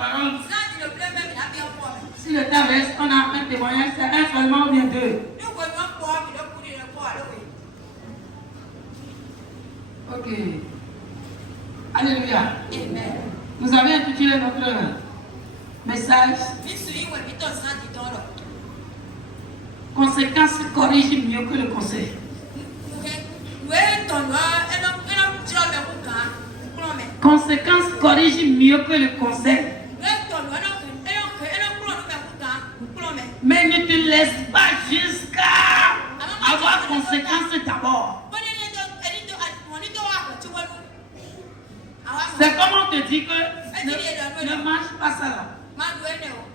parole. Si le temps reste, on a un témoignage, c'est un seulement ou bien deux. Ok. Alléluia. Amen. Vous avez intitulé notre message Conséquences corrigent mieux que le conseil. Conséquences corrigent mieux que le conseil. Mais ne te laisse pas jusqu'à avoir conséquences d'abord. C'est comme on te dit que ne mange pas ça là.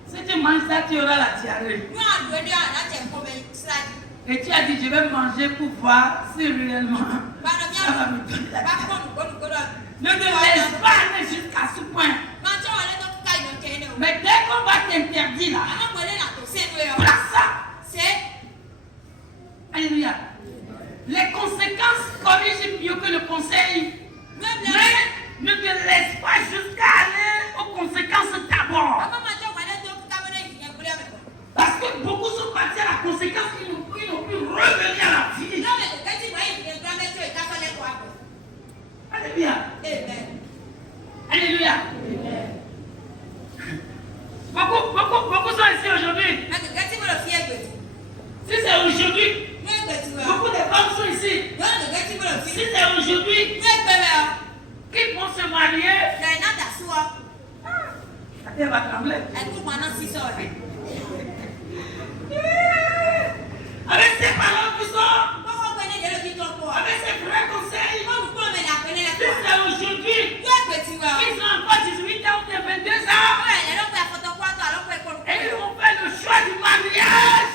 Si tu manges ça, tu auras la diarrhée. Et tu as dit, je vais manger pour voir si réellement ça va me donner la diarrhée. Ne te laisse pas aller jusqu'à ce point. Mais dès qu'on va t'interdire là, place ça. Alléluia. Les conséquences corrigent mieux que le conseil. Mais ne te laisse pas jusqu'à aller aux conséquences d'abord. Parce que beaucoup sont partis à la conséquence qu'ils n'ont pu revenir à la vie. Alléluia. Alléluia. Beaucoup sont ici aujourd'hui. Si c'est aujourd'hui, beaucoup de femmes sont ici. Si c'est aujourd'hui, qui vont se marier, la terre va trembler. Avec ses parents qui sont, avec ses vrais conseils. Si c'est aujourd'hui, ils ont encore 18 ans ou 22 ans. Et ils vont faire le choix du mariage.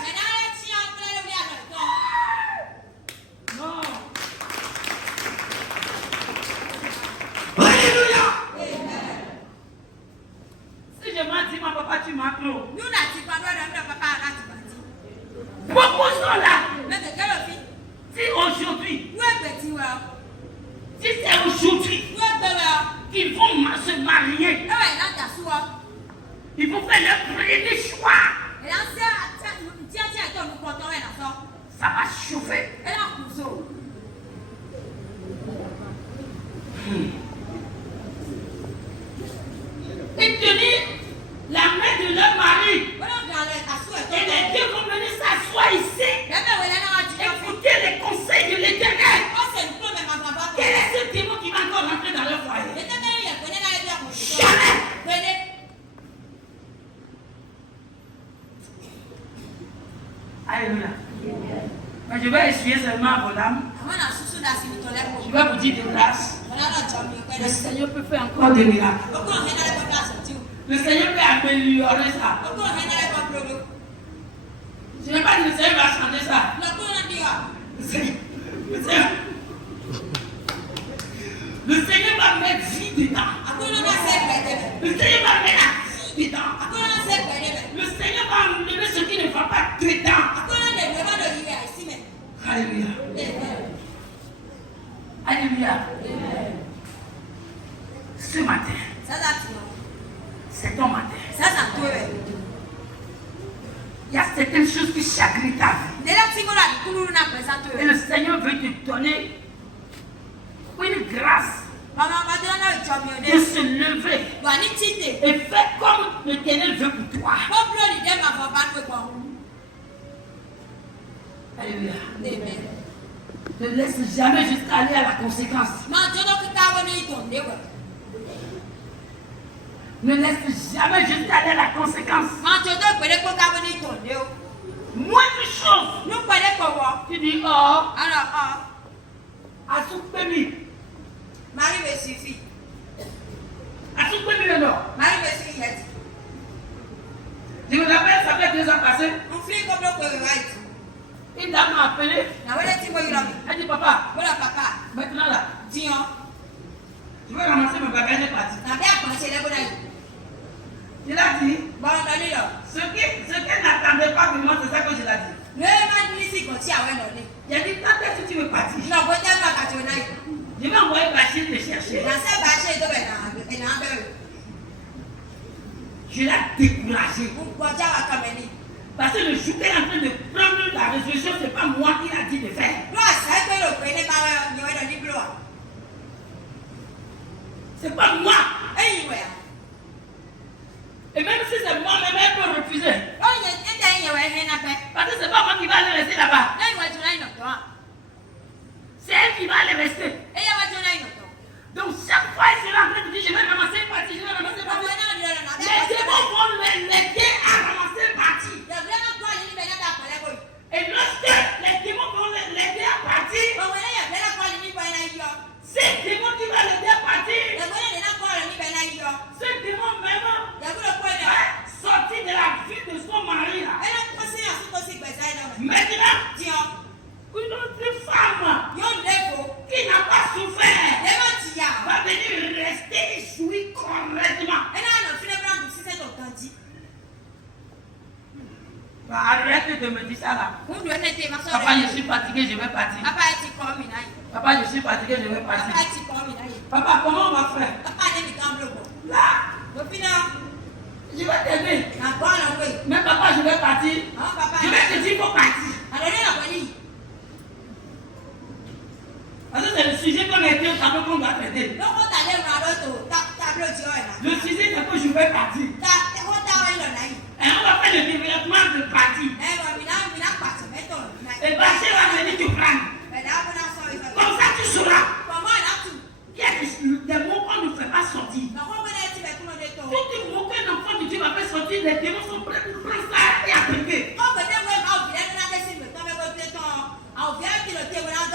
Non. Alléluia. Si je m'en dis, ma papa, tu m'as clos. Beaucoup sont là. Si aujourd'hui, si c'est aujourd'hui qu'ils vont se marier, ils vont faire leur premier choix. Ça va chauffer. Ils tenir la main de leur mari. Et les deux vont venir s'asseoir ici. Écouter les conseils de l'Éternel. Quel est ce démon qui va encore rentrer dans leur foyer? Jamais. Alléluia. Mais je vais essuyer seulement vos larmes. Je vais vous dire de grâce. Le Seigneur peut faire encore des miracles. Le Seigneur peut améliorer ça. Je n'ai pas dit que le Seigneur va changer ça. Le Seigneur va mettre vie dedans. Le Seigneur va mettre la vie dedans. Le Seigneur va enlever ce qui ne va pas dedans. Alléluia. Alléluia. Ce matin, c'est ton matin. Il y a certaines choses qui chagrinent ta vie. Et le Seigneur veut te donner une grâce de se lever et faire comme l'Éternel veut pour toi. Alléluia. Ne laisse jamais jusqu'à aller à la conséquence. Ne laisse jamais jusqu'à aller à la conséquence. Moins de choses. Tu dis, oh, à Soupémi. Marie me suffit. À Soupémi, le nord. Marie me suffit. Je me rappelle, ça fait 2 ans passés. Une dame m'a appelé. Elle dit, papa, maintenant là, je vais ramasser mon bagage et partir. Je l'ai dit. Ce qu'elle n'attendait pas vraiment, c'est ça que je l'ai dit. Il a dit, quand est-ce que tu veux partir? Je vais envoyer Bachir te chercher. Je l'ai découragé. Parce que le jour qu'elle est en train de prendre la résolution, ce n'est pas moi qui l'a dit de faire. C'est pas moi. Et même si c'est moi, même elle peut refuser. Parce que c'est pas moi qui va aller rester là-bas. C'est elle qui va aller rester. Donc chaque fois, elle sera en train de dire, je vais ramasser une partie, je vais ramasser une partie. Les démons vont l'aider à ramasser une partie. Et lorsque les démons vont l'aider à partir, c'est le démon qui va l'aider à partir. Ce démon même va sortir de la vie de son mari. Maintenant, une autre femme qui n'a pas souffert va venir rester et jouir correctement. Arrête de me dire ça là. Papa, je suis fatigué, je vais partir. Papa, je suis fatigué, je vais partir. Papa, comment on va faire? Là, je vais t'aider. Mais papa, je vais partir. Je vais te dire qu'il faut partir. Parce que c'est le sujet qu'on a été au tableau qu'on doit traiter. Le sujet, c'est que je vais partir. Et on va faire le développement de partie. Et Bachir va venir te prendre. Comme ça, tu sauras. Il y a des mots qu'on ne fait pas sortir. Tous les mots qu'un enfant de Dieu va faire sortir, les démons sont prêts pour prendre ça et appliquer.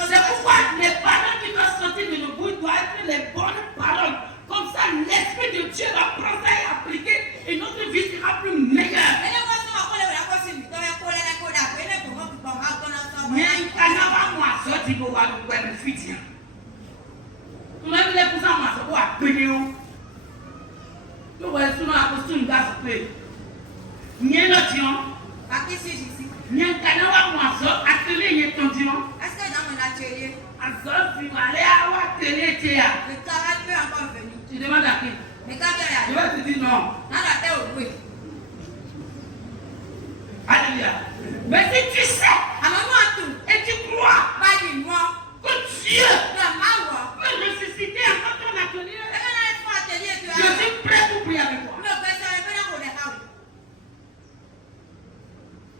C'est pourquoi les paroles qui doivent sortir de nos bouches doivent être les bonnes paroles. Comme ça, l'Esprit de Dieu va prendre ça et appliquer et notre vie sera plus meilleure. Même les cousins m'ont dit à payer. Nous voyons souvent la costume d'Aspé. N'y a pas n'y a pas moisson, atelier y est tendu. Azor, tu vas aller à l'atelier. Tu demandes à qui? Je vais te dire non. Alléluia. Mais si tu sais et tu crois que Dieu peut ressusciter encore ton atelier, je suis prêt pour prier avec toi.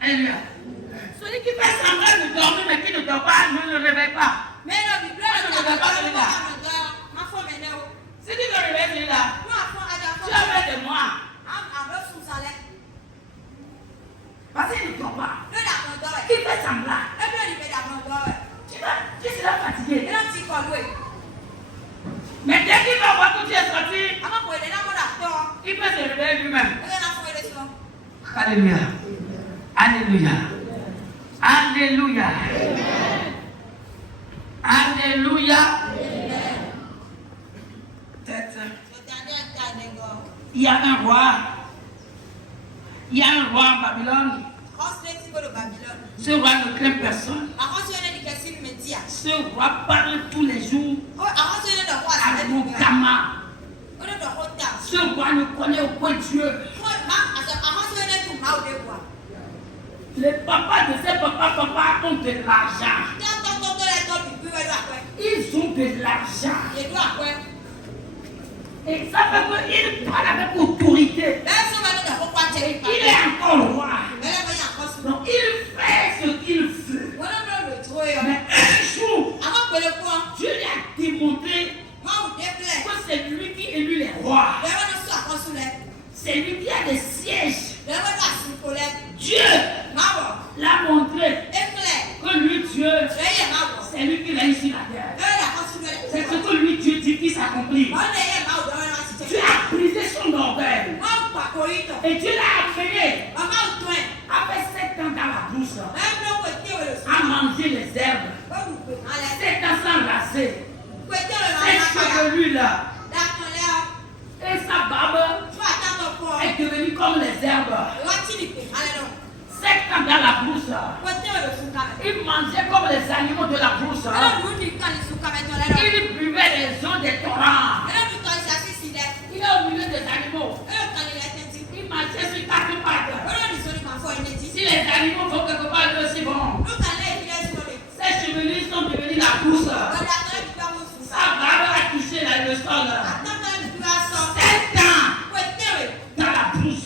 Alléluia. Celui qui fait semblant de dormir mais qui ne dort pas, ne le réveille pas. Si tu te réveilles, celui-là, tu as peur de moi. Parce qu'il ne dort pas. Il fait semblant. Tu seras fatigué. Mais dès qu'il va voir que tu es sorti, il peut se réveiller lui-même. Alléluia. Alléluia. Alléluia. Alléluia. Il y a un roi. Il y a un roi en Babylone. Ce roi ne craint personne. Ce roi parle tous les jours arrogamment. Ce roi ne connaît aucun Dieu. Les papas de ces papas ont de l'argent. Ils ont de l'argent. Et ça fait qu'il parle avec autorité. Il est encore roi. Donc il fait ce qu'il veut. Mais un jour, Dieu lui a démontré que c'est lui qui élit les rois. C'est lui qui a des sièges. Dieu l'a montré que lui, Dieu, c'est lui qui l'a ici la terre. C'est ce que lui, Dieu dit qui s'accomplit. Dieu a brisé son orgueil. Et Dieu l'a amené après 7 ans dans la brousse à manger les herbes. 7 ans sans lasser. Ses cheveux là. Et sa barbe est devenue comme les herbes. 7 ans dans la brousse. Il mangeait comme les animaux de la brousse. Il buvait les eaux des torrents. Il est au milieu des animaux. Il animaux vont quelque part eux aussi vont. Ces chevelures sont devenues la pousse. Sa barbe a touché le sol. 7 ans dans la pousse.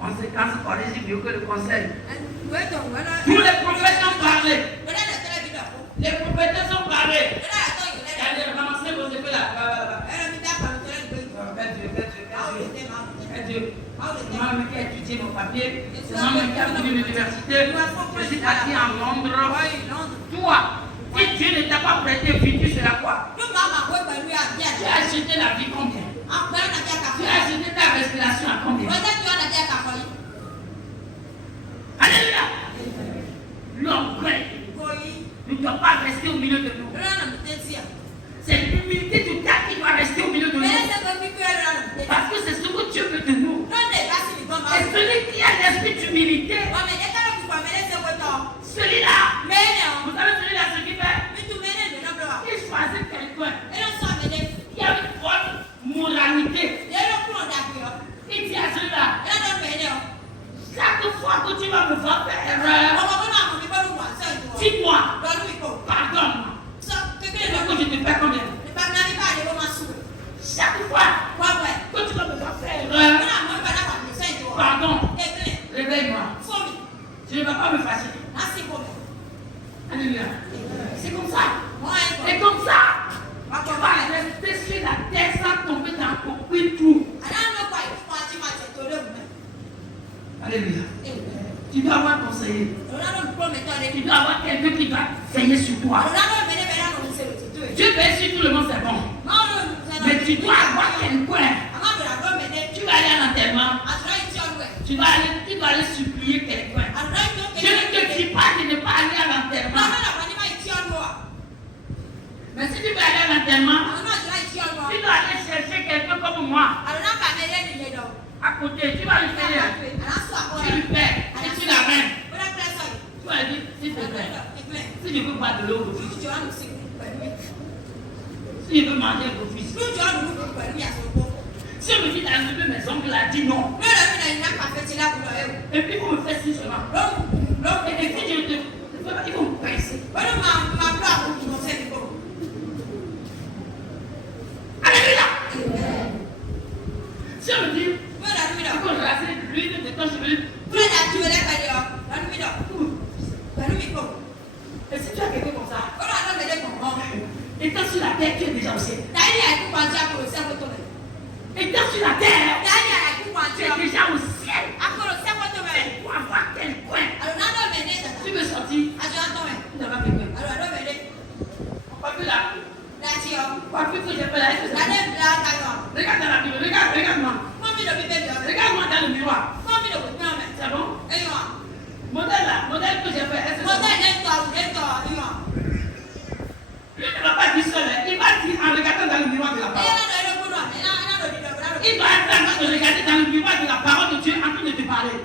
Conséquence, collège, mieux que le conseil. Tous les prophètes ont parlé. Les prophètes ont parlé. Allez, ramassez vos épées là. Maman qui a étudié mon papier, maman qui a venu à l'université, je suis parti en Londres. Toi, si Dieu ne t'a pas prêté vie, tu seras quoi? Tu as acheté la vie combien? Tu as acheté ta respiration à combien? Alléluia! L'orgueil ne doit pas rester au milieu de nous. C'est l'humilité de ta qui doit rester au milieu de nous. Parce que c'est ce que Dieu veut de nous. Et celui qui a l'esprit d'humilité, celui-là, vous savez celui-là ce qu'il fait? Il choisit quelqu'un qui a une bonne moralité. Il dit à celui-là, chaque fois que tu vas me faire erreur, dis-moi, pardonne-moi. Tu veux que je te fais combien? Chaque fois que tu vas me faire erreur, pardon, réveille-moi. Tu ne vas pas me fâcher. Alléluia. C'est comme ça. C'est comme ça. Tu vas rester sur la terre sans tomber dans aucun trou. Alléluia. Tu dois avoir conseiller. Tu dois avoir quelqu'un qui va veiller sur toi. Dieu veille sur tout le monde, c'est bon. Mais tu dois avoir quelqu'un. Tu vas aller à l'enterrement. Tu dois aller supplier quelqu'un. Je ne te dis pas de ne pas aller à l'enterrement. Mais si tu veux aller à l'enterrement, tu dois aller chercher quelqu'un comme moi. À côté, tu vas le faire. Tu lui paies et tu l'amènes. Tu vas lui dire, s'il te plaît, si je veux boire de l'eau au fils, si je veux manger au fils, si je me dis d'enlever mes ongles, a dit non. Et puis vous me faites si seulement. Et puis je te fais pas, il faut me presser. Alléluia. Si on me dit, il faut raser l'huile de ton chevelu. Et si tu as quelqu'un comme ça, étant sur la terre, tu es déjà au ciel. Étant sur la terre, tu es déjà au ciel. Pour avoir quelqu'un. Tu veux sortir? Tu n'as pas quelqu'un. On va plus là. On va plus que j'ai fait là. Regarde dans la Bible, regarde-moi. Regarde-moi dans le miroir. C'est bon? Modèle que j'ai fait, est-ce que lui ne va pas dire seul, il va dire en regardant dans le miroir de la parole. Il doit être en train de regarder dans le miroir de la parole de Dieu en train de te parler.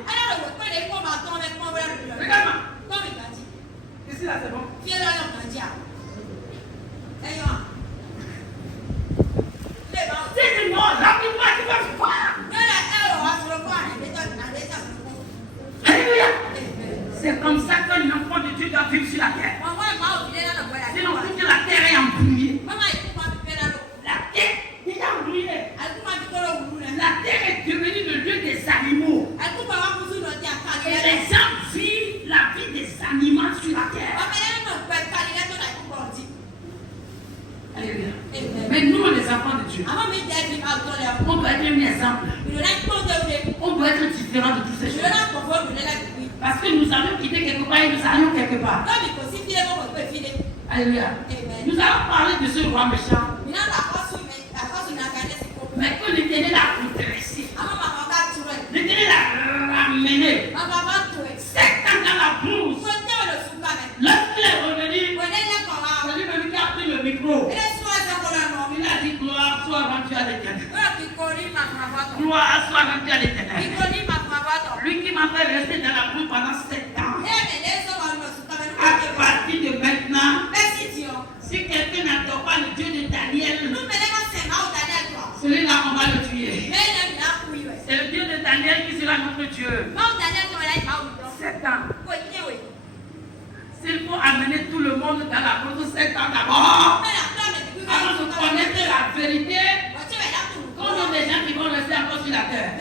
Regarde-moi. Ici là, c'est bon. C'est non, rapidement, tu vas me voir. Alléluia. C'est comme ça que l'enfant de Dieu doit vivre sur la terre. Sinon, toute la terre est embrouillée. La terre est embrouillée. La terre est devenue le lieu des animaux. Et les gens vivent la vie des animaux sur la terre. Alléluia. Mais nous, les enfants de Dieu, on doit être un exemple. On doit être différent de tous ces choses. Parce que nous allons quitter quelque part et nous allons quelque part. Alléluia. Nous allons parler de ce roi méchant. Mais que l'Éternel a redressé. L'Éternel a ramené. 7 ans dans la brousse. Lorsqu'il est revenu, celui qui a pris le micro, il a dit gloire soit rendue à l'Éternel. Gloire soit rendue à l'Éternel. Lui qui m'a fait rester dans la brousse pendant 7 ans. À partir de maintenant, si quelqu'un n'adore pas le Dieu de Daniel, celui-là on va le tuer. C'est le Dieu de Daniel. Dieu. Mau Daniel tu melai mau itu. 7 ans. Kau ini weh. S'il faut amener tout le monde dans la cour 7 ans d'abord, avant de connaître la vérité, combien de gens qui vont rester encore sur la terre?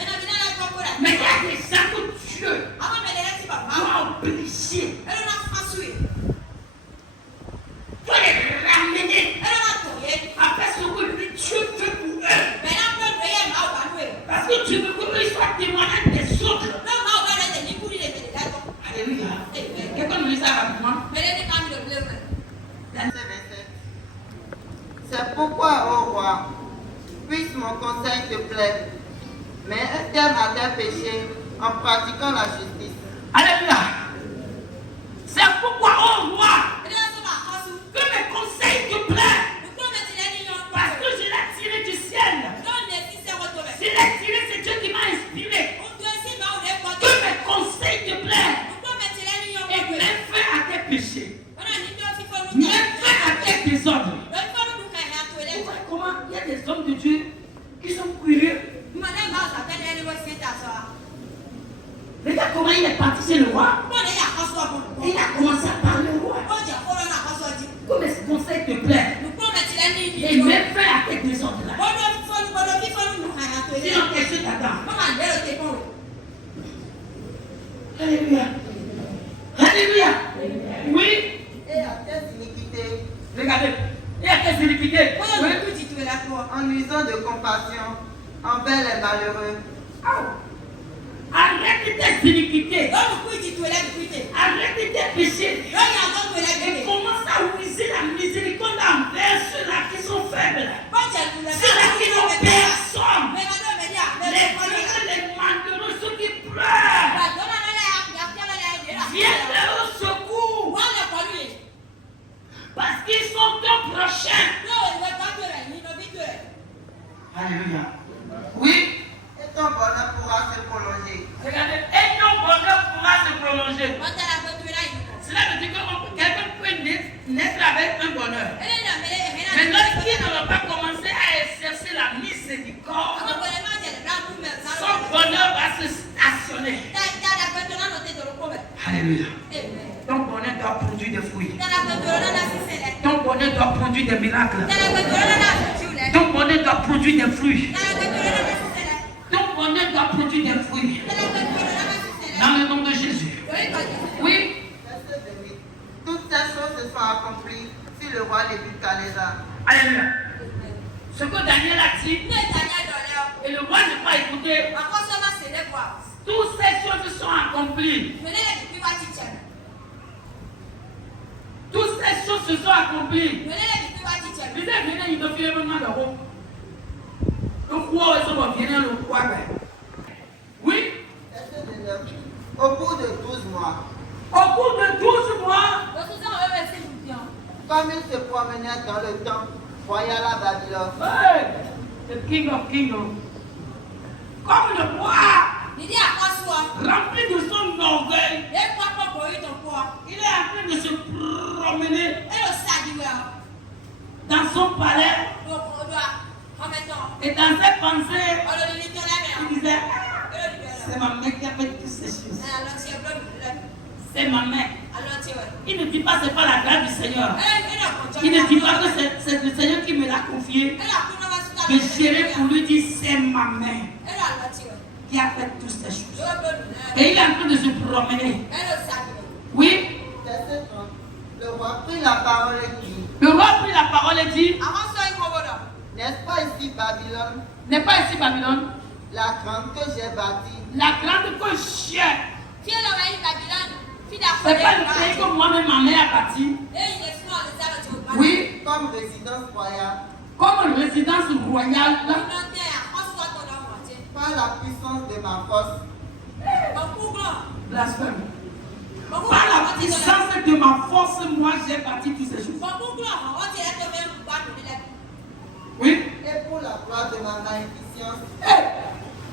Mais il y a des gens que Dieu doit obliger. Il faut les ramener à faire ce que lui Dieu fait pour eux. Parce que tu veux qu'ils soient témoignages des autres. Alléluia. Quelqu'un nous dit ça rapidement. C'est pourquoi, ô roi, puisse mon conseil te plaire, mais un terme à tes péchés en pratiquant la justice. Alléluia. C'est pourquoi, ô roi, que mes conseils te plaisent. Parce que je l'ai tiré du ciel. Je l'ai tiré, c'est Dieu qui m'a inspiré. Que mes conseils te plaisent. Et mets fin à tes péchés. Mets fin à tes désordres. Comment il y a des hommes de Dieu qui sont curieux. Regarde comment il est parti chez le roi. Et il a commencé à parler au roi. Que mes conseils te plaisent. Et mets fin à tes désordres là. Si on quelque chose t'attend. Alléluia. Alléluia. Oui. Et à tes iniquités, Regardez. Et à tes iniquités. en nuisant de compassion envers les malheureux. Arrête tes iniquités. Arrête tes péchés. Et commence à user la miséricorde envers ceux-là qui sont faibles. Ceux-là qui n'ont personne. Les vieux, les malheureux, ceux qui pleurent. Viens leur au secours. Parce qu'ils sont ton prochain. Alléluia. Oui. Et ton bonheur pourra se prolonger. Regardez. Et ton bonheur pourra se prolonger. Cela veut dire que quelqu'un peut naître avec un bonheur. Mais lorsqu'il n'aura pas commencé à exercer la miséricorde, son bonheur va se stationner. Alléluia. Ton bonheur doit produire des fruits. Ton bonheur doit produire des miracles. Ton bonheur doit produire des fruits. Ton bonheur doit produire des fruits. Dans le nom de Jésus. Oui. Verset 8. Toutes ces choses se sont accomplies si le roi Nebuchadnezzar. Alléluia. Ce que Daniel a dit, et le roi n'a pas écouté, toutes ces choses sont accomplies. Toutes ces choses se sont accomplies. Il te fait vraiment de haut. Le roi, il va venir le roi. Oui. Verset 9. Au bout de 12 mois, Au bout de 12 mois, comme il se promenait dans le temple royal à Babylone, hey, the King of Kingdoms, comme le roi, rempli de son orgueil, il est en train de se promener dans son palais et dans ses pensées, il disait, c'est ma mère qui a fait toutes ces choses. C'est ma mère. Il ne dit pas c'est pas la grâce du Seigneur. Il ne dit pas que c'est le Seigneur qui me l'a confié. De gérer pour lui dire c'est ma mère qui a fait toutes ces choses. Et il est en train de se promener. Oui. verset 30. Le roi prit la parole et dit, Le roi prit la parole et dit, n'est-ce pas ici Babylone, n'est pas ici Babylone, la grande que j'ai bâtie, la grande que j'ai. C'est pas le pays que moi-même ma mère a bâti. Oui. comme résidence royale, Comme résidence royale, par la puissance de ma force, blasphème. Par la puissance de ma force, moi j'ai bâti toutes ces choses. Oui. et pour la gloire de ma magnificence,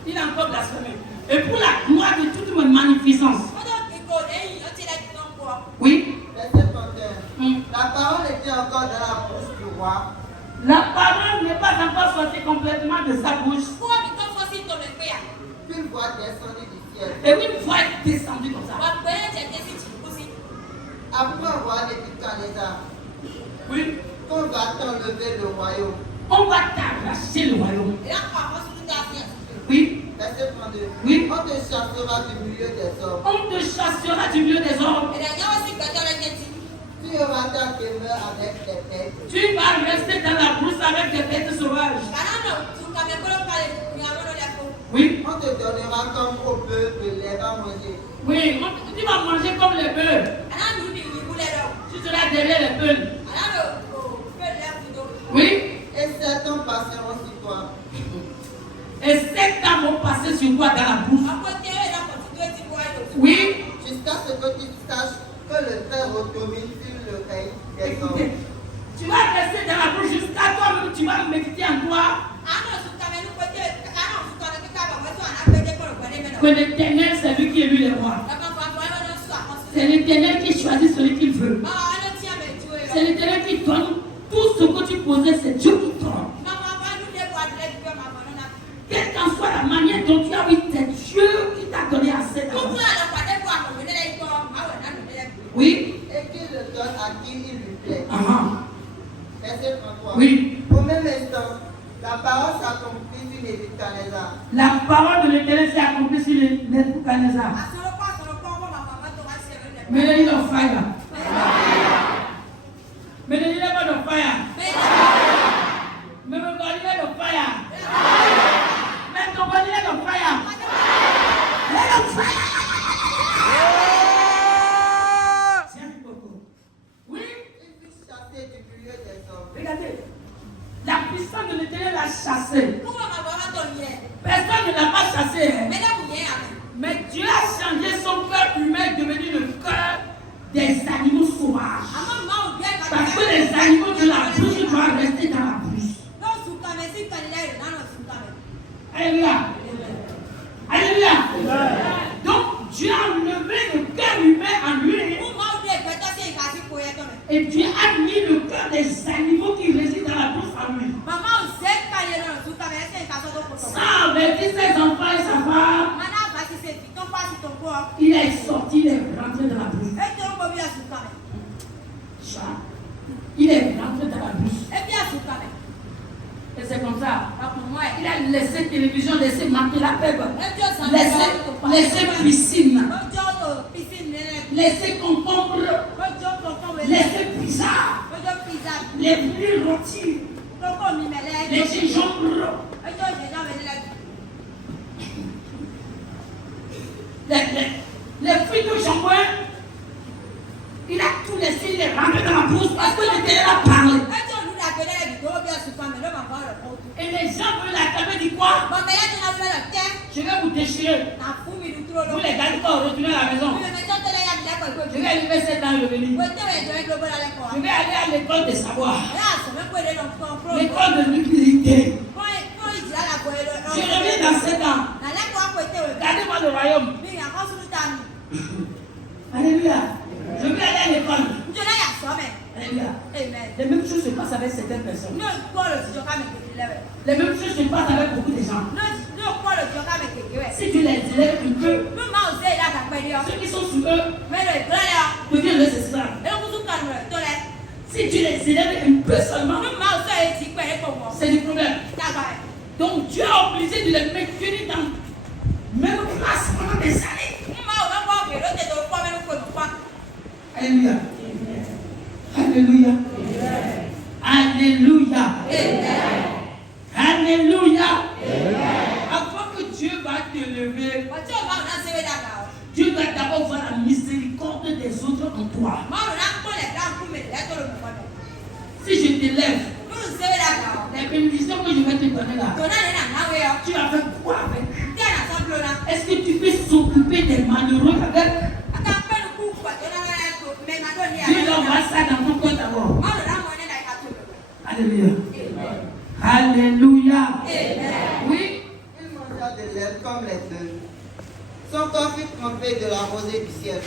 Il a encore blasphémé. Et pour la gloire de toute ma magnificence. Oui. verset 31. La parole était encore dans la bouche du roi, La parole n'est pas encore sortie complètement de sa bouche. qu'une voix descendue du ciel ciel. Et une fois descendu comme ça. Après avoir Nebuchadnezzar, Oui. on va t'enlever le royaume. On va t'arracher le royaume. Oui. Verset 32. Oui. On te chassera du milieu des hommes. On te chassera du milieu des hommes. Tu auras ta demeure avec les bêtes. Tu vas rester dans la brousse avec des bêtes sauvages. Oui. On te donnera comme au bœuf de l'herbe à manger. Oui. Tu vas manger comme les bœufs. Tu seras derrière les bœufs. Oui. Et 7 ans passeront sur toi. Et 7 ans vont passer sur toi dans la brousse. Oui. Jusqu'à ce que tu saches que le frère domine sur le règne des hommes. Écoutez, tu vas rester dans la brousse jusqu'à toi-même, tu vas méditer en toi. Que l'Éternel, c'est lui qui élu les rois. C'est l'Éternel qui choisit celui qu'il veut. C'est l'Éternel qui donne tout ce que tu possèdes, c'est Dieu qui donne. Quelle qu'en soit la manière dont tu as eu, c'est Dieu qui t'a donné assez d'argent. Oui. Et qu'il le donne à qui il lui plaît. Verset 33. Oui. Au même instant, la parole s'accomplit sur Nebuchadnezzar. La parole de l'Éternel s'est accomplie sur Nebuchadnezzar. May the of fire. May the level of fire. May the body of fire. May the body of fire. Let of fire. Oui. Il fut chassé du milieu des hommes. Regardez. La puissance de l'Éternel l'a chassé. Personne ne l'a pas chassé. Mais Dieu a changé son cœur humain, devenu le cœur des animaux sauvages. Parce que les animaux de la brousse doivent rester dans la brousse. Alléluia. Alléluia. Donc Dieu a enlevé le cœur humain en lui. Et Dieu a mis le cœur des animaux qui résident dans la brousse en lui. Ça avertit ses enfants et sa femme. Il est sorti, il est rentré dans la brousse. Il est rentré dans la brousse. Et c'est comme ça. Il a laissé télévision, laissé matelas, laissé piscine, laissé concombre, laissé pizza, les fruits rôtis, les gingembre, les fruits de jambon. Il a tout laissé, il est rentré dans la brousse parce que l'Éternel a parlé. Et les gens veulent l'accamer du quoi? Je vais vous déchirer. Vous les gars, quand vous retournez à la maison, je vais aller faire 7 ans le venir. Je vais aller à l'école de savoir. L'école de l'utilité. Je reviens dans 7 ans. Gardez-moi le royaume. Alléluia. Je vais aller à l'école. Alléluia. Les mêmes choses se passent avec certaines personnes. Les mêmes choses se passent avec beaucoup de gens. Si tu les élèves un peu, ceux qui sont sous eux deviennent leurs esclaves. Si tu les élèves un peu seulement, c'est du problème. Donc Dieu a obligé de les maintenir dans même place pendant des années. Alléluia. Alléluia. Alléluia. Alléluia. Avant que Dieu va te lever, Dieu va d'abord voir la miséricorde des autres en toi. Si je t'élève, les bénédictions que je vais te donner là, tu vas faire quoi avec? Est-ce que tu peux s'occuper des malheureux avec? Dieu envoie ça dans ton cœur d'abord. Alléluia. Alléluia. Oui. Il mangea de l'herbe comme les bœufs. Son corps fut trempé de la rosée du ciel.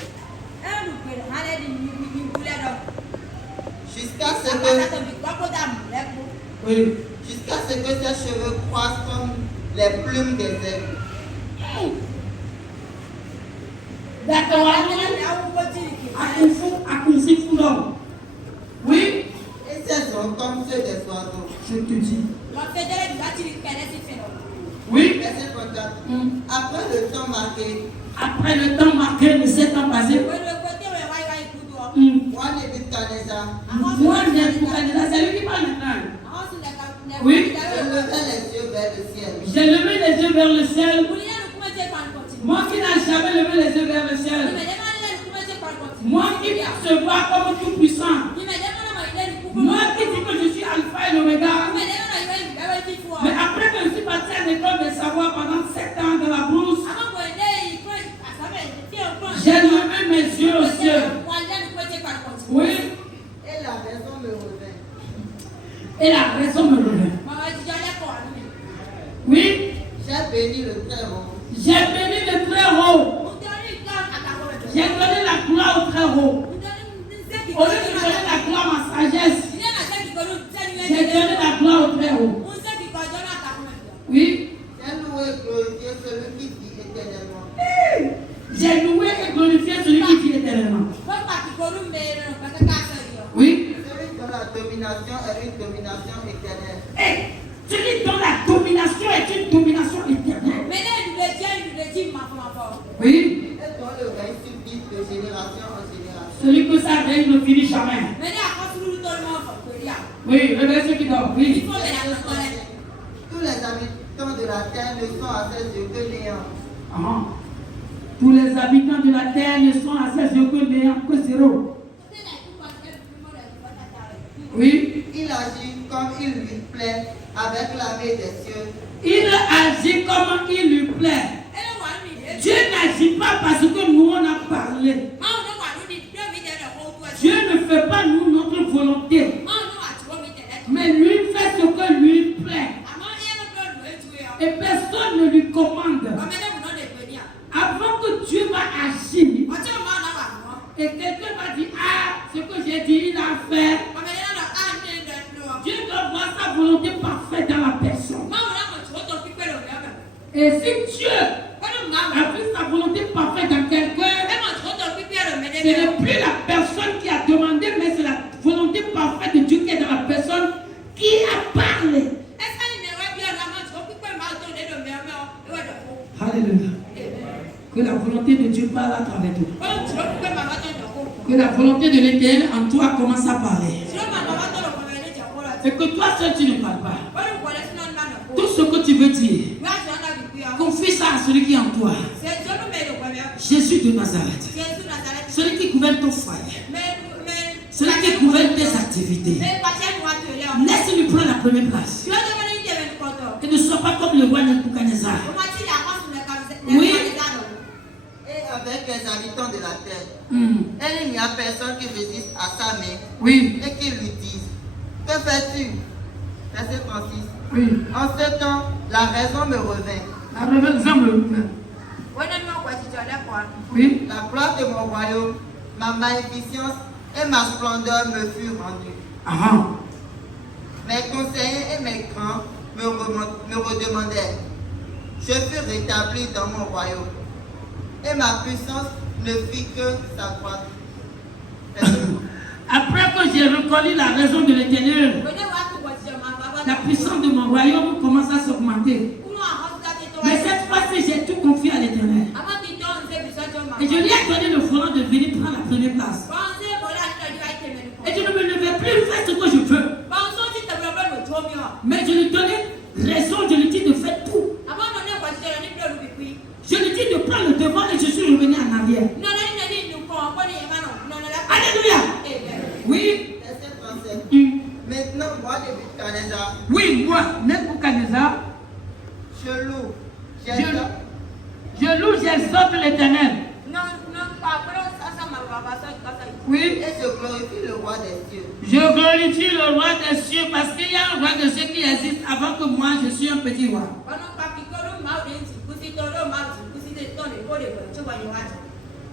Jusqu'à ce que ses cheveux croissent comme les plumes des aigles. D'accord. Akusifu donc. Oui. Et ces sont comme ceux des oiseaux. Je te dis. Oui. Verset 34. Après le temps marqué. Après le temps marqué de 7 ans passés. Moi, Nebuchadnezzar. Moi, Nebuchadnezzar, c'est lui qui parle maintenant. Oui. J'ai levé les yeux vers le ciel. J'ai levé les yeux vers le ciel. Moi qui n'ai jamais levé les yeux vers le ciel. Moi qui se vois comme tout puissant. Moi qui dis que je suis Alpha et l'Oméga. Mais après que je suis parti à l'école de savoir pendant 7 ans dans la brousse, j'ai levé mes yeux au ciel. Oui. Et la raison me revint. Et la raison me revint. Oui. J'ai béni le très haut. J'ai béni le très haut. J'ai donné la gloire au très haut. Au lieu de donner la gloire à ma sagesse, j'ai donné la gloire au très haut. Oui. J'ai loué et glorifié celui qui vit éternellement. J'ai loué et glorifié celui qui vit éternellement. Oui. Celui dont la domination est une domination éternelle. Et celui dont la domination est une domination éternelle. Oui. Et dont le règne subsiste de génération en génération. Celui que ça règne ne finit jamais. Oui, le verset qui dort. Oui. Tous les habitants de la terre ne sont à ses yeux que néant. Ah. Tous les habitants de la terre ne sont à ses yeux que néant, que zéro. Oui. Il agit comme il lui plaît avec l'armée des cieux. Il agit comme il lui plaît. Dieu n'agit pas parce que nous on a parlé. Dieu ne fait pas nous notre volonté. Mais lui fait ce que lui plaît. Et personne ne lui commande. Avant que Dieu va agir, et quelqu'un va dire, ah, ce que j'ai dit, il a fait. Dieu doit voir sa volonté parfaite dans la personne. Et si Dieu a vu sa volonté parfaite dans quelqu'un, ce n'est plus la personne qui a demandé, mais c'est la volonté parfaite de Dieu qui est dans la personne qui a parlé. Alléluia. Que la volonté de Dieu parle à travers toi. Que la volonté de l'Éternel en toi commence à parler. Et que toi seul tu ne parles pas. Tout ce que tu veux dire, confie ça à celui qui est en toi. Jésus de Nazareth. Celui qui gouverne ton foyer. Celui qui gouverne tes activités. Laisse-lui prendre la première place. Que ne sois pas comme le roi Nebuchadnezzar. Oui. Et avec les habitants de la terre, il n'y a personne qui résiste à sa main. Oui. Et qui lui dise, que fais-tu? Verset 36. Oui. En ce temps, la raison me revint. La raison me revint. Oui. La gloire de mon royaume, ma magnificence et ma splendeur me furent rendues. Ah. Mes conseillers et mes grands me redemandèrent. Je fus rétabli dans mon royaume. Et ma puissance ne fit que s'accroître. Après que j'ai reconnu la raison de l'Éternel, la puissance de mon royaume commence à s'augmenter. Mais cette fois-ci, j'ai tout confié à l'Éternel. Et je lui ai donné le volant de venir prendre la première place. Et je ne me levais plus faire ce que je veux. Mais je lui donnais raison, je lui dis de faire tout. Je lui dis de prendre le devant et je suis revenu en arrière. Alléluia. Oui. Maintenant, moi, Nebuchadnezzar. Oui, moi, Nebuchadnezzar. Je loue. Je loue, j'exalte l'Éternel. Oui. Et je glorifie le roi des cieux. Je glorifie le roi des cieux parce qu'il y a un roi des cieux qui existe avant que moi, je suis un petit roi.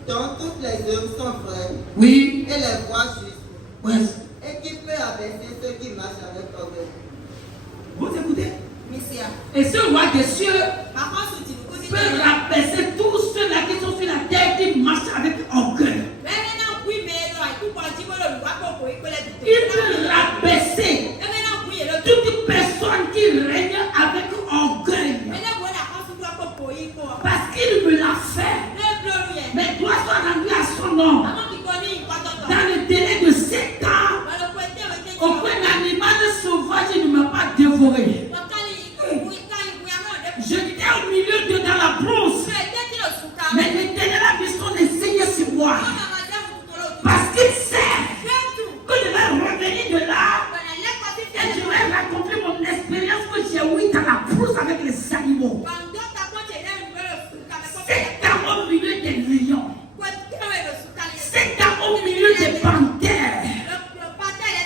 Dont toutes les œuvres sont vraies. Oui. Et les voies justes. Oui. Et qui peut abaisser ceux qui marchent avec orgueil. Vous écoutez? Et ce roi des cieux peut rabaisser tous ceux-là qui sont sur la terre qui marchent peut rabaisser toute personne qui règne avec orgueil. Parce qu'il me l'a fait. Mais gloire soit rendue à son nom. Dans le délai de 7 ans, aucun animal sauvage ne m'a pas dévoré. Je étais au milieu de dans la brousse. Mais l'Éternel a mis son enseigne sur moi. Parce qu'il sait que je vais revenir de là et je vais raconter mon expérience que j'ai eue dans la brousse avec les animaux. 7 ans au milieu des lions. 7 ans au milieu des panthères.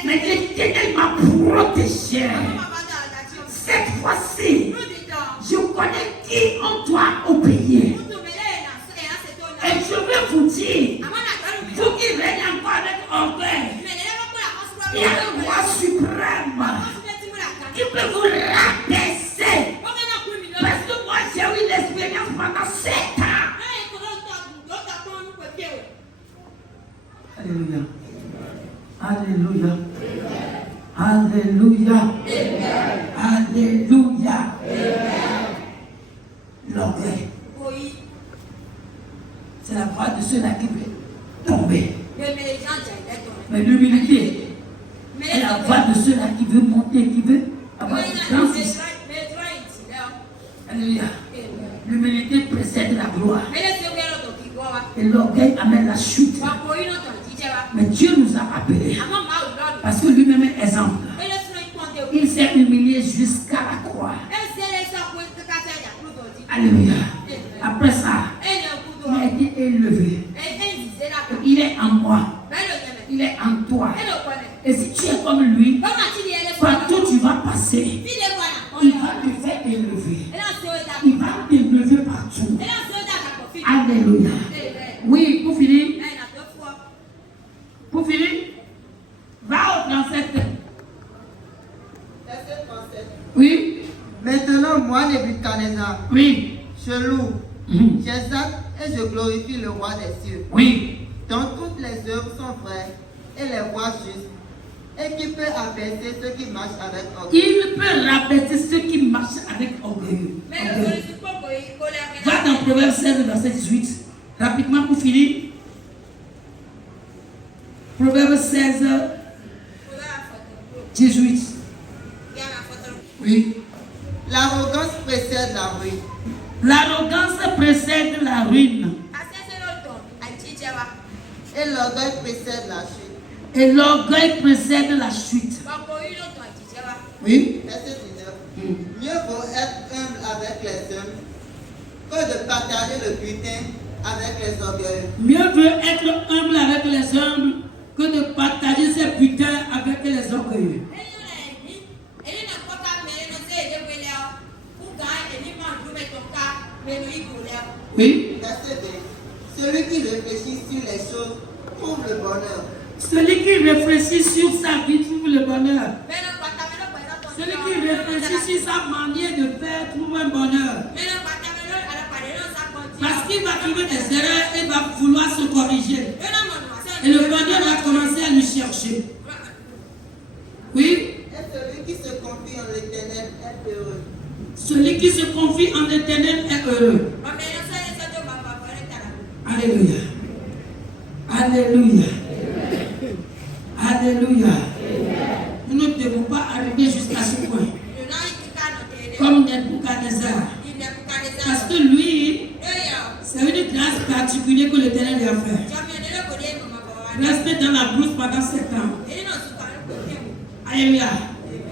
Mais l'Éternel m'a protégé. Cette fois-ci, je connais qui on doit obéir. Et je vais vous dire, vous qui règnez encore avec orgueil, il y a le roi suprême qui peut vous rabaisser. Parce que moi j'ai eu l'expérience pendant 7 ans. Alléluia. Alléluia. Alléluia. Alléluia. L'orgueil. C'est la voix de ceux-là qui veulent tomber. Mais l'humilité est la voix de ceux-là qui veulent monter, qui veulent avoir une grande vie. Alléluia. L'humilité précède la gloire. Et l'orgueil amène la chute. Mais Dieu nous a appelés. Parce que lui-même est exemple. Il s'est humilié jusqu'à la croix. Alléluia. Après ça, il a été élevé. Il est en moi. Il est en toi. Et si tu es comme lui, partout tu vas passer, il va te faire élever. Il va t'élever partout. Alléluia. Oui, pour finir. Pour finir, va au 37. Verset 37. Oui. Maintenant, moi, Nebuchadnezzar, Oui. je loue, j'exalte et je glorifie le roi des cieux, Oui. dont toutes les œuvres sont vraies et les voies justes, et qui peut abaisser ceux qui marchent avec orgueil. Il peut rabaisser ceux qui marchent avec orgueil. Va dans Proverbe 16, verset 18. Rapidement pour finir. Proverbe 16, 18. Oui. L'arrogance précède la ruine. L'arrogance précède la ruine. Et l'orgueil précède la chute. Et l'orgueil précède la chute. Oui. Verset 19. Mieux vaut être humble avec les hommes que de partager le butin avec les orgueilleux. Mieux vaut être humble avec les hommes que de partager ses butins avec les orgueilleux. Oui. Verset 20. Celui qui réfléchit sur les choses trouve le bonheur. Celui qui réfléchit sur sa vie trouve le bonheur. Celui qui réfléchit sur sa manière de faire trouve un bonheur. Parce qu'il va trouver des erreurs et va vouloir se corriger. Et le bonheur va commencer à lui chercher. Oui. Et celui qui se confie en l'Éternel est heureux. Celui qui se confie en l'Éternel est heureux. Alléluia. Alléluia. Alléluia. Nous ne devons pas arriver jusqu'à ce point. Comme Nebuchadnezzar. Parce que lui, c'est une grâce particulière que l'Éternel lui a fait. Rester dans la brousse pendant 7 ans. Alléluia.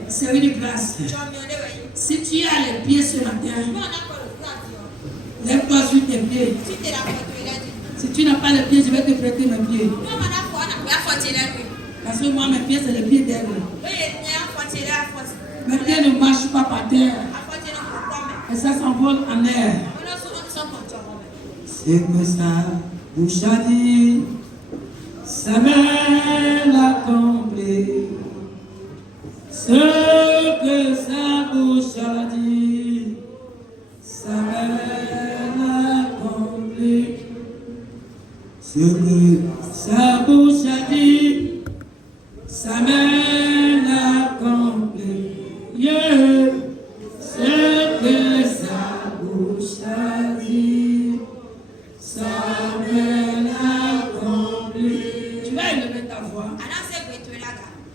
C'est une grâce. Si tu as les pieds ce matin, lève-toi sur tes pieds. Si tu n'as pas les pieds, je vais te prêter mes pieds. Parce que moi, mes pieds, c'est les pieds d'elle. Mes pieds ne marchent pas par terre. Et ça s'envole en air. C'est que ça, bouche a dit, ça va l'accomplir. Ce que sa bouche a dit, ça va l'accomplir. Ce que sa bouche a dit, ta voix,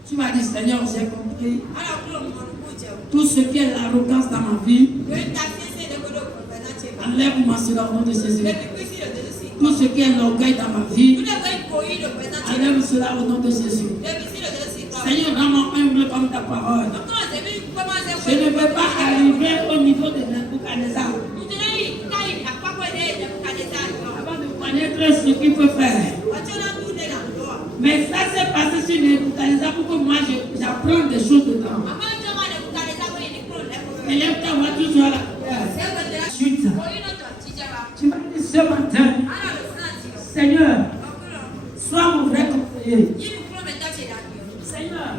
tu vas dire Seigneur, j'ai compris. Tout ce qui est l'arrogance dans ma vie, enlève-moi cela au nom de Jésus. Tout ce qui est l'orgueil dans ma vie, enlève cela au nom de Jésus. Seigneur, rends-moi humble comme ta parole. Je ne veux pas arriver au niveau de Nebuchadnezzar avant de connaître ce qu'il peut faire. Mais ça s'est passé sur Nebuchadnezzar pour que moi j'apprenne des choses dedans. Élève-toi, moi toujours à la prière. Suite. Tu m'as dit ce matin, Seigneur, sois mon vrai conseiller. Seigneur,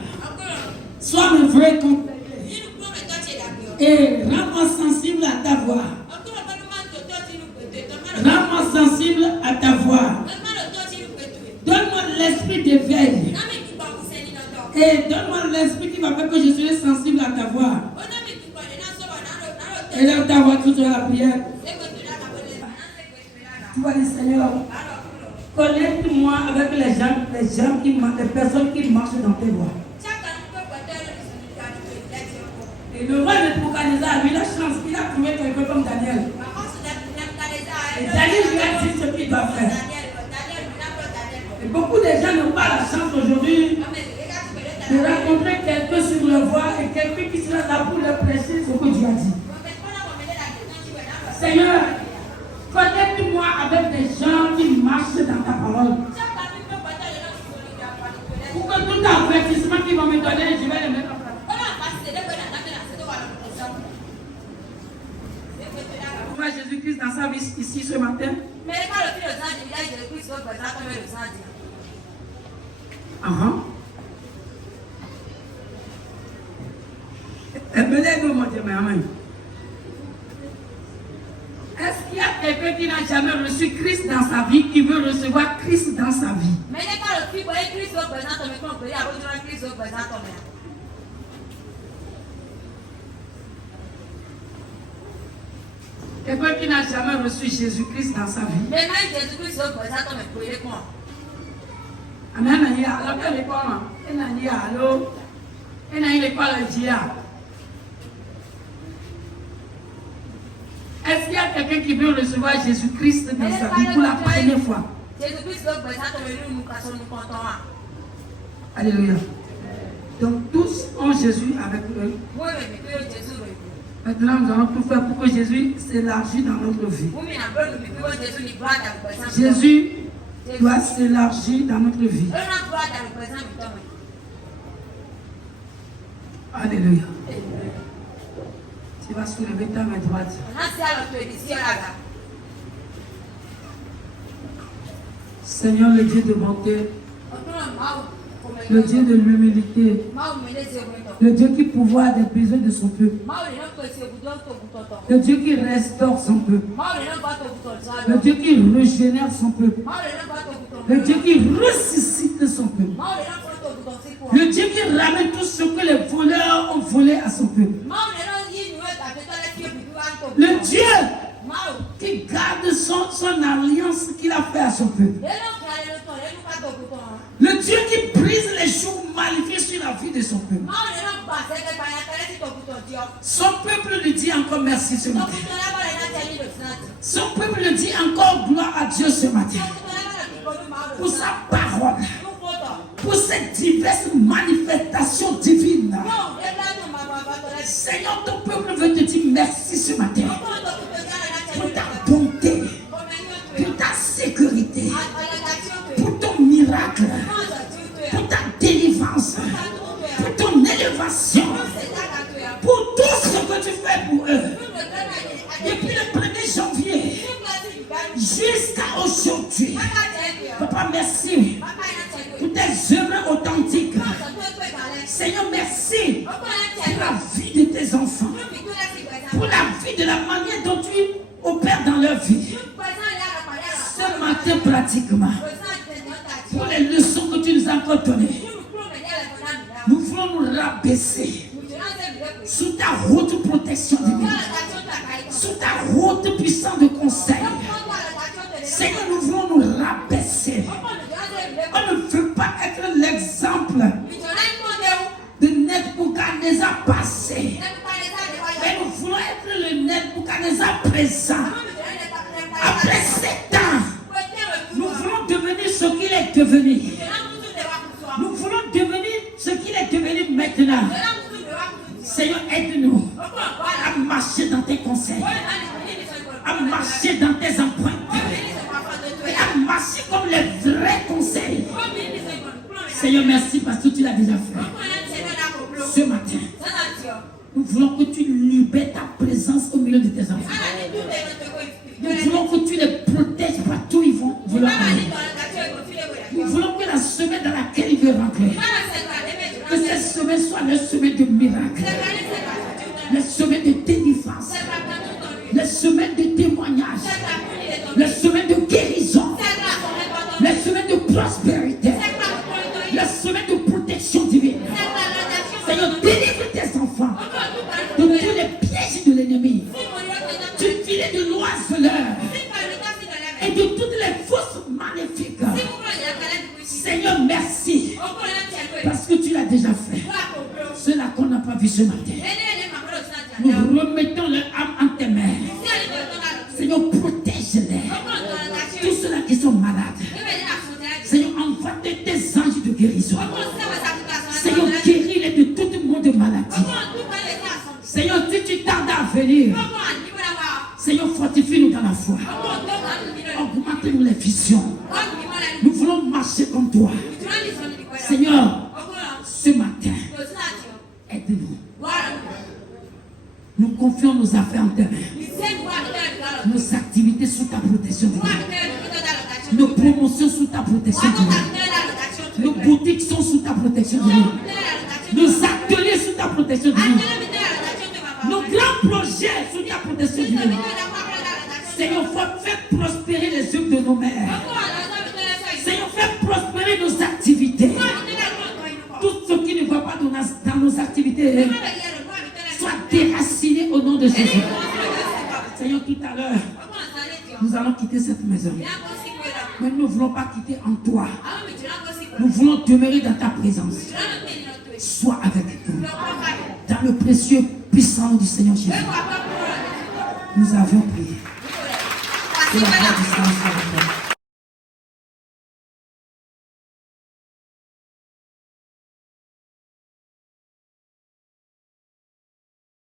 sois mon vrai conseiller. Et rends-moi sensible à ta voix. Rends-moi sensible à ta voix. Donne-moi l'esprit d'éveil. Et donne-moi l'esprit qui va faire que je serai sensible à ta voix. Et là, ta voix toujours à la prière. Tu vas dire, Seigneur, connecte-moi avec les personnes qui marchent dans tes voies. Et le roi de Nebuchadnezzar a eu la chance, il a trouvé quelqu'un comme Daniel. Et Daniel lui a dit ce qu'il doit faire. Et beaucoup de gens n'ont pas la chance aujourd'hui de rencontrer quelqu'un sur le voie et quelqu'un qui sera là pour leur prêcher ce que Dieu a dit. Seigneur, connecte-moi avec des gens qui marchent dans ta parole. Pour que tout avertissement qu'ils vont me donner, je vais le mettre en place. Tu vois Jésus-Christ dans sa vie ici ce matin. Est-ce qu'il y a quelqu'un qui n'a jamais reçu Christ dans sa vie, qui veut recevoir Christ dans sa vie? Quelqu'un qui n'a jamais reçu Jésus-Christ dans sa vie. Est-ce qu'il y a quelqu'un qui veut recevoir Jésus-Christ dans sa vie pour la première fois? Alléluia. Donc tous ont Jésus avec eux. Maintenant, nous allons tout faire pour que Jésus s'élargisse dans notre vie. Jésus doit s'élargir dans notre vie. Alléluia. Tu vas soulever ta main droite. Seigneur, le Dieu de bonté, le Dieu de l'humilité, le Dieu qui pourvoit des besoins de son peuple, le Dieu qui restaure son peuple, le Dieu qui régénère son peuple, le Dieu qui ressuscite son peuple, le Dieu qui ramène tout ce que les voleurs ont volé à son peuple, le Dieu qui garde son alliance qu'il a fait à son peuple, le Dieu qui brise les jours maléfiques sur la vie de son peuple. Son peuple lui dit encore merci ce matin. Son peuple lui dit encore gloire à Dieu ce matin. Pour sa parole. Pour ces diverses manifestations divines. Seigneur, ton peuple veut te dire merci ce matin. Pour ta bonté. Pour ta sécurité. Pour ton miracle. Pour ta délivrance. Pour ton élévation. Pour tout ce que tu fais pour eux. Depuis le 1er janvier jusqu'à aujourd'hui. Papa, merci pour tes œuvres authentiques. Seigneur, merci pour la vie de tes enfants. Pour la vie de la manière dont tu opères dans leur vie. Ce matin, pratiquement, pour les leçons que tu nous as encore données, nous voulons nous rabaisser sous ta haute protection divine, sous ta haute puissance de conseil. Seigneur, nous voulons nous rabaisser. On ne veut pas être exemple de Nebuchadnezzar passé. Mais nous voulons être le Nebuchadnezzar présent. Après 7 ans, nous voulons devenir ce qu'il est devenu. Nous voulons devenir ce qu'il est devenu maintenant. Seigneur, aide-nous à marcher dans tes conseils, à marcher dans tes empreintes, et à marcher comme les vrais conseils. Seigneur, merci parce que tu l'as déjà fait. Ce matin, nous voulons que tu libères ta présence au milieu de tes enfants. Nous voulons que tu les protèges partout où ils vont vouloir aller. Nous voulons que la semaine dans laquelle ils veulent rentrer, que cette semaine soit le semaine de miracles, le semaine de délivrance, le semaine de témoignage, le semaine de guérison, le semaine de prospérité, le semaine de protection divine. Seigneur, délivre tes enfants de tous les pièges de l'ennemi, du filet de l'oiseleur et de toutes les fausses maléfiques. Seigneur, merci parce que tu l'as déjà fait. Cela qu'on n'a pas vu ce matin, nous remettons leur âme en tes mains. Seigneur, protège-les. Tous ceux-là qui sont malades, Seigneur, envoie tes anges de guérison. Seigneur, guéris-les de tout le monde de maladie. Seigneur, si tu tardes à venir, Seigneur, fortifie-nous dans la foi. Augmente-nous les visions. Nous voulons marcher comme toi. Seigneur, ce matin, aide-nous. Nous confions nos affaires en tes mains. Nos activités sous ta protection divine. Nos promotions sous ta protection divine. Nos boutiques sont sous ta protection divine. Nos ateliers sous ta protection divine. Nos grands projets sous ta protection divine. Seigneur, fais prospérer les œuvres de nos mères. Seigneur, fais prospérer nos activités. Tout ce qui ne va pas dans nos activités soit déraciné au nom de Jésus. Seigneur, tout à l'heure, nous allons quitter cette maison. Mais nous ne voulons pas quitter en toi. Nous voulons demeurer dans ta présence. Sois avec nous. Dans le précieux puissant du Seigneur Jésus. Nous avons prié. Que la gloire du Seigneur soit avec nous.